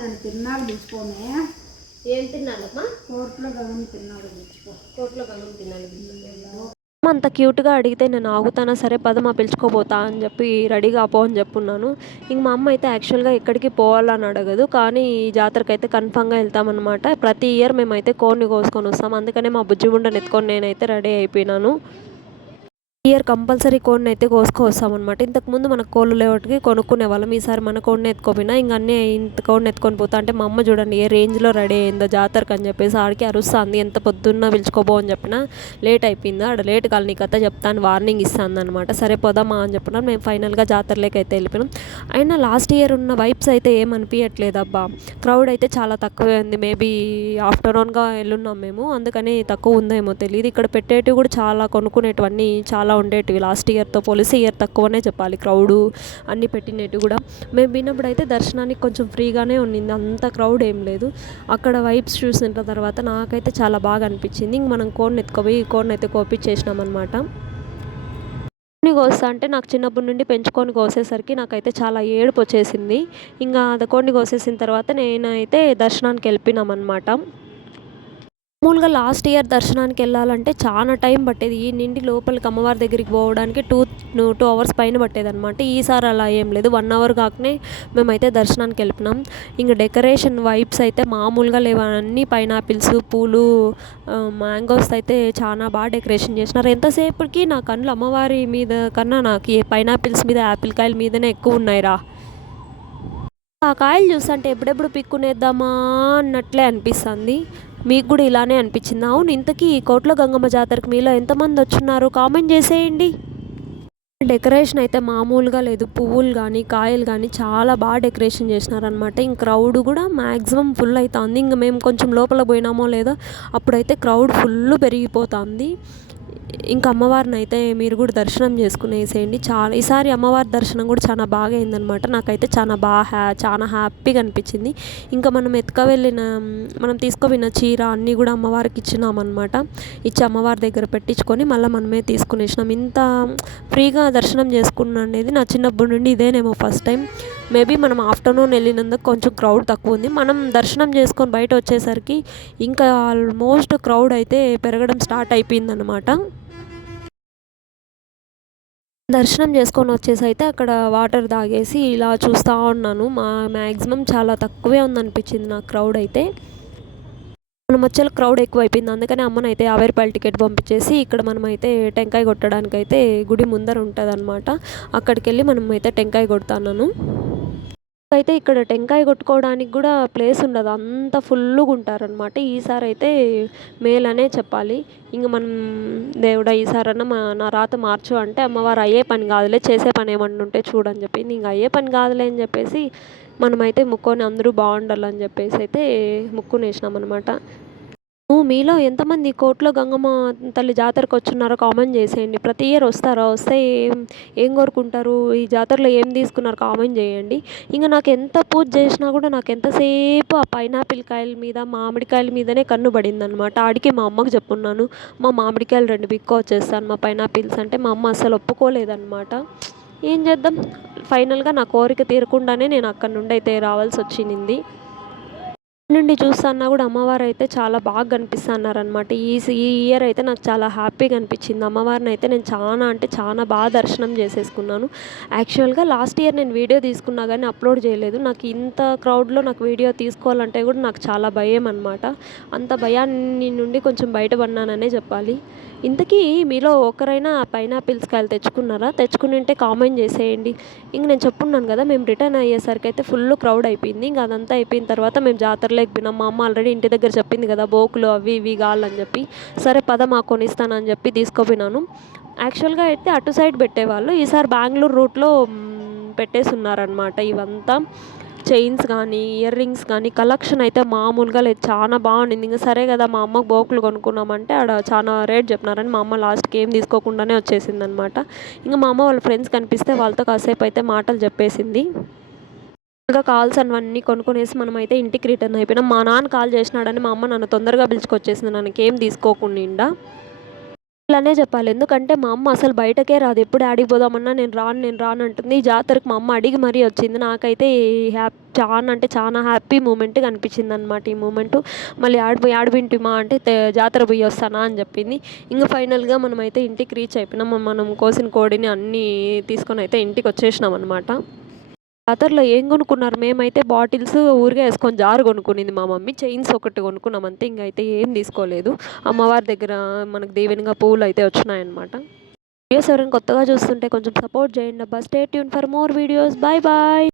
నన్ను తిన్నాడు పిలుచుకోమే. ఏం తిన్నాడమ్మా? కోర్టులో గగనం తిన్నాడు పిలుచుకో. కోర్టులో గగనం తిన్నాడు. అంత క్యూట్గా అడిగితే నేను ఆగుతానా, సరే పదమా పిలుచుకోపోతా అని చెప్పి రెడీగా పో అని చెప్పున్నాను. ఇంక మా అమ్మ అయితే యాక్చువల్గా ఎక్కడికి పోవాలని అడగదు, కానీ ఈ జాతరకి అయితే కన్ఫామ్గా వెళ్తామన్నమాట. ప్రతి ఇయర్ మేమైతే కోడిని కోసుకొని వస్తాం, అందుకనే మా బుజ్జిముండని ఎత్తుకొని నేనైతే రెడీ అయిపోయినాను. ఇయర్ కంపల్సరీ కోడిని అయితే కోసుకొస్తామన్నమాట. ఇంతకుముందు మనకు కోళ్ళు లేవటికి కొనుక్కునే వాళ్ళం, ఈసారి మన కోడిని ఎత్తుకోపోయినా ఇంక అన్నీ ఇంత కోడిని ఎత్తుకొని పోతా అంటే మా అమ్మ చూడండి ఏ రేంజ్లో రెడీ అయిందో జాతరకు అని చెప్పేసి ఆడికి అరుస్తుంది. ఎంత పొద్దున్న పిలుచుకోబో అని చెప్పినా లేట్ అయిపోయిందా, ఆడ లేట్ కాదు నీ కథ చెప్తాను వార్నింగ్ ఇస్తాను అనమాట. సరే పోదామా అని చెప్పినా మేము ఫైనల్గా జాతరలోకి అయితే వెళ్ళిపోయినాం. అయినా లాస్ట్ ఇయర్ ఉన్న వైబ్స్ అయితే ఏమనిపించట్లేదు అబ్బా. క్రౌడ్ అయితే చాలా తక్కువే ఉంది, మేబీ ఆఫ్టర్నూన్గా వెళ్ళున్నాం మేము, అందుకని తక్కువ ఉందేమో తెలియదు. ఇక్కడ పెట్టేటివి కూడా చాలా కొనుక్కునేటివన్నీ చాలా ఉండేటివి, లాస్ట్ ఇయర్తో పోలిసి ఇయర్ తక్కువనే చెప్పాలి క్రౌడు అన్నీ పెట్టినట్టు కూడా. మేము విన్నప్పుడు అయితే దర్శనానికి కొంచెం ఫ్రీగానే ఉన్నింది, అంత క్రౌడ్ ఏం లేదు. అక్కడ వైబ్స్ చూసిన తర్వాత నాకైతే చాలా బాగా అనిపించింది. ఇంక మనం కోడిని ఎత్తుకోపోయి కోడిని అయితే కోపించేసినాం అనమాట. కోడిని కోస్తా అంటే నాకు చిన్నప్పటి నుండి పెంచుకొని కోసేసరికి నాకైతే చాలా ఏడుపు వచ్చేసింది. ఇంకా అది కోడిని కోసేసిన తర్వాత నేనైతే దర్శనానికి వెళ్ళిపోయినాం అనమాట. మామూలుగా లాస్ట్ ఇయర్ దర్శనానికి వెళ్ళాలంటే చాలా టైం పట్టేది, ఈ నిండి లోపలికి అమ్మవారి దగ్గరికి పోవడానికి 2 అవర్స్ పైన పట్టేది అనమాట. ఈసారి అలా ఏం లేదు, 1 అవర్ కాకనే మేమైతే దర్శనానికి వెళ్ళిపోయినాం. ఇంకా డెకరేషన్ వైబ్స్ అయితే మామూలుగా లేవు, అన్నీ పైనాపిల్స్ పూలు మ్యాంగోస్ అయితే చాలా బాగా డెకరేషన్ చేసినారు. ఎంతసేపటికి నా కళ్ళు అమ్మవారి మీద కన్నా నాకు పైనాపిల్స్ మీద యాపిల్ కాయల మీదనే ఎక్కువ ఉన్నాయిరా. ఆ కాయలు చూస్తుంటే ఎప్పుడెప్పుడు పిక్కునేద్దామా అన్నట్లే అనిపిస్తుంది. మీకు కూడా ఇలానే అనిపించింది? అవును, ఇంతకీ కోట్ల గంగమ్మ జాతరకు మీలో ఎంతమంది వచ్చున్నారు కామెంట్ చేసేయండి. డెకరేషన్ అయితే మామూలుగా లేదు, పువ్వులు కానీ కాయలు కానీ చాలా బాగా డెకరేషన్ చేసినారనమాట. ఇంక క్రౌడ్ కూడా మ్యాక్సిమం ఫుల్ అవుతుంది. ఇంక మేము కొంచెం లోపల పోయినామో లేదో అప్పుడైతే క్రౌడ్ ఫుల్ పెరిగిపోతుంది. ఇంకా అమ్మవారిని అయితే మీరు కూడా దర్శనం చేసుకునేసేయండి. ఈసారి అమ్మవారి దర్శనం కూడా చాలా బాగా అయిందనమాట. నాకైతే చాలా హ్యాపీగా అనిపించింది. ఇంకా మనం తీసుకువెళ్ళిన చీర అన్నీ కూడా అమ్మవారికి ఇచ్చినామన్నమాట. ఇచ్చి అమ్మవారి దగ్గర పెట్టించుకొని మళ్ళీ మనమే తీసుకునేసినాం. ఇంత ఫ్రీగా దర్శనం చేసుకున్నాను అనేది నా చిన్నప్పటి నుండి ఇదేనేమో ఫస్ట్ టైం. మేబీ మనం ఆఫ్టర్నూన్ వెళ్ళినందుకు కొంచెం క్రౌడ్ తక్కువ ఉంది, మనం దర్శనం చేసుకొని బయట వచ్చేసరికి ఇంకా ఆల్మోస్ట్ క్రౌడ్ అయితే పెరగడం స్టార్ట్ అయిపోయిందనమాట. దర్శనం చేసుకొని వచ్చేసి అయితే అక్కడ వాటర్ తాగేసి ఇలా చూస్తూ ఉన్నాను. మ్యాక్సిమం చాలా తక్కువే ఉందనిపించింది నాకు క్రౌడ్ అయితే. మనం వచ్చేలా క్రౌడ్ ఎక్కువ అయిపోయింది, అందుకని అమ్మనైతే 50 రూపాయల టికెట్ పంపించేసి ఇక్కడ మనమైతే టెంకాయ కొట్టడానికైతే గుడి ముందర ఉంటుంది అనమాట, అక్కడికి వెళ్ళి మనం అయితే టెంకాయ కొడతాను. అయితే ఇక్కడ టెంకాయ కొట్టుకోవడానికి కూడా ప్లేస్ ఉండదు, అంత ఫుల్గా ఉంటారనమాట. ఈసారి అయితే మేలనే చెప్పాలి. ఇంక మనం దేవుడా ఈసారన్నా నా రాత మార్చు అంటే అమ్మవారు అయ్యే పని కాదులే, చేసే పని ఏమన్నా ఉంటే చూడని చెప్పింది. ఇంక అయ్యే పని కాదులే అని చెప్పేసి మనమైతే ముక్కొని అందరూ బాగుండాలని చెప్పేసి అయితే ముక్కునేసినాం అనమాట. మీలో ఎంతమంది కోట్ల గంగమ్మ తల్లి జాతరకు వచ్చున్నారో కామెంట్ చేసేయండి. ప్రతి ఇయర్ వస్తారా? వస్తే ఏం కోరుకుంటారు? ఈ జాతరలో ఏం తీసుకున్నారు కామెంట్ చేయండి. ఇంకా నాకు ఎంత పూజ చేసినా కూడా నాకు ఎంతసేపు ఆ పైనాపిల్ కాయల మీద మామిడికాయల మీదనే కన్ను పడిందనమాట. ఆడికి మా అమ్మకు చెప్పున్నాను, మా మామిడికాయలు 2 వచ్చేస్తాను, మా పైనాపిల్స్ అంటే మా అమ్మ అసలు ఒప్పుకోలేదన్నమాట. ఏం చేద్దాం, ఫైనల్గా నా కోరిక తీరకుండానే నేను అక్కడి నుండి అయితే రావాల్సి వచ్చింది. నుండి చూస్తున్నా కూడా అమ్మవారు అయితే చాలా బాగా కనిపిస్తున్నారనమాట. ఈ ఇయర్ అయితే నాకు చాలా హ్యాపీగా అనిపించింది. అమ్మవారిని అయితే నేను చాలా బాగా దర్శనం చేసేసుకున్నాను. యాక్చువల్గా లాస్ట్ ఇయర్ నేను వీడియో తీసుకున్నా కానీ అప్లోడ్ చేయలేదు. నాకు ఇంత క్రౌడ్లో నాకు వీడియో తీసుకోవాలంటే కూడా నాకు చాలా భయం అనమాట. అంత భయాన్ని నుండి కొంచెం బయటపడినాననే చెప్పాలి. ఇంతకీ మీలో ఒకరైనా పైనాపిల్స్ కాయలు తెచ్చుకున్నారా? తెచ్చుకుని కామెంట్ చేసేయండి. ఇంక నేను చెప్పున్నాను కదా, మేము రిటర్న్ అయ్యేసరికి అయితే ఫుల్ క్రౌడ్ అయిపోయింది. ఇంక అదంతా అయిపోయిన తర్వాత మేము జాతరలో ఎక్కిపోయినాం. మా అమ్మ ఆల్రెడీ ఇంటి దగ్గర చెప్పింది కదా బోకులు అవి ఇవి కావాలని చెప్పి, సరే పద మా కొనిస్తానని చెప్పి తీసుకుపోయినాను. యాక్చువల్గా అయితే అటు సైడ్ పెట్టేవాళ్ళు, ఈసారి బెంగళూరు రూట్లో పెట్టేసి ఉన్నారనమాట. ఇవంతా చైన్స్ కానీ ఇయర్ రింగ్స్ కానీ కలెక్షన్ అయితే మామూలుగా లేదు, చాలా బాగుండింది. ఇంకా సరే కదా మా అమ్మకు బోకులు కొనుక్కున్నామంటే ఆడ చాలా రేట్ చెప్పినారని మా అమ్మ లాస్ట్కి ఏం తీసుకోకుండానే వచ్చేసింది అనమాట. ఇంకా మా అమ్మ వాళ్ళ ఫ్రెండ్స్ కనిపిస్తే వాళ్ళతో కాసేపు అయితే మాటలు చెప్పేసింది. ఇంకా కావాల్సినవన్నీ కొనుక్కునేసి మనమైతే ఇంటికి రిటర్న్ అయిపోయినాం. మా నాన్న కాల్ చేసినాడని మా అమ్మ నన్ను తొందరగా పిలుచుకొచ్చేసింది, నన్ను ఏం తీసుకోకుండా. ఇలానే చెప్పాలి. ఎందుకంటే మా అమ్మ అసలు బయటకే రాదు. ఎప్పుడు యాడికి పోదామన్నా నేను రాను అంటుంది. ఈ జాతరకి మా అమ్మ అడిగి మరీ వచ్చింది. నాకైతే చానా అంటే చానా హ్యాపీ మూమెంట్‌గా అనిపించిందనమాట ఈ మూమెంటు. మళ్ళీ యాడ పోయింటిమా అంటే జాతర పోయి వస్తానా అని చెప్పింది. ఇంక ఫైనల్‌గా మనమైతే ఇంటికి రీచ్ అయిపోయినాం. మనం కోసిన కోడిని అన్నీ తీసుకొనైతే ఇంటికొచ్చేసినామనమాట. జాతరలో ఏం కొనుక్కున్నారు? మేమైతే బాటిల్స్ ఊరికే ఏసుకొని జారు కొనుక్కునింది మా మమ్మీ. చైన్స్ ఒకటి కొనుక్కున్నాం అంతే. ఇంకైతే ఏం తీసుకోలేదు. అమ్మవారి దగ్గర మనకు దీవెనగా పువ్వులైతే వచ్చినాయన్నమాట. వీడియోస్ ఎవరైనా కొత్తగా చూస్తుంటే కొంచెం సపోర్ట్ చేయండబ్బా. Stay tune for more videos. Bye bye.